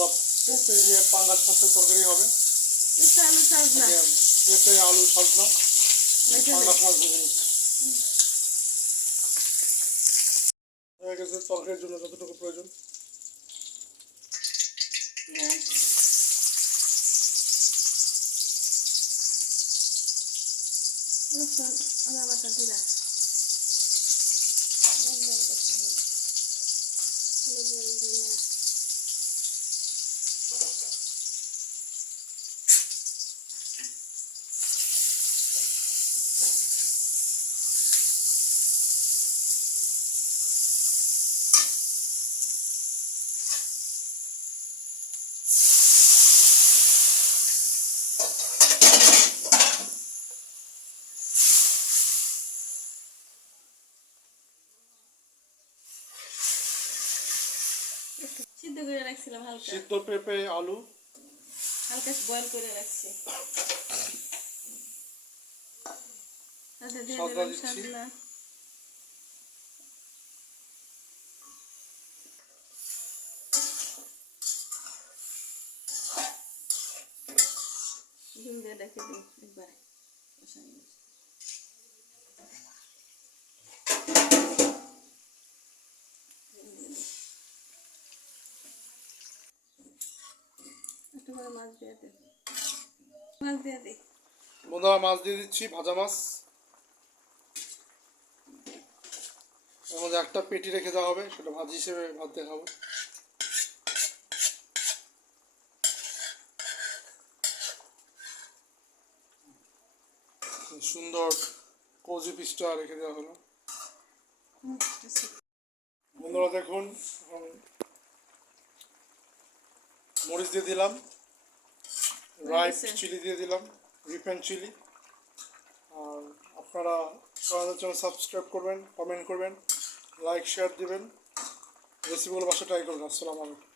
পাঙ্গাস মাছের তরকারি হবে। আলু চাষ পেঁপে আলু সজনা পাঙ্গাস মাছ হয়ে গেছে তরকারির জন্য যতটুকু প্রয়োজন। আদা বাটা জিরা। বন্ধ করতে সিদ্ধ করে রাখছিলাম হালকা। সিদ্ধ পেঁপে আলু। হালকা বয়েল করে রাখছি। আচ্ছা ডিম দিয়ে রেখে দিই একবারে। একটু মাছ দিয়ে বন্ধুরা, মাছ দিয়ে দিচ্ছি, ভাজা মাছ। এর মধ্যে একটা পেটি রেখে দেওয়া হবে, সেটা ভাজি হিসেবে ভাত দেখাবো। সুন্দর কজি পিসটা রেখে দেওয়া হলো। বন্ধুরা, দেখুন মরিচ দিয়ে দিলাম। রাইট চিলি দিয়ে দিলাম রিফেন চিলি আর আপনারা আমাদের চ্যানেল সাবস্ক্রাইব করবেন কমেন্ট করবেন লাইক শেয়ার দিবেন। রেসিপিগুলো বাসা ট্রাই করবেন। আসসালামু আলাইকুম।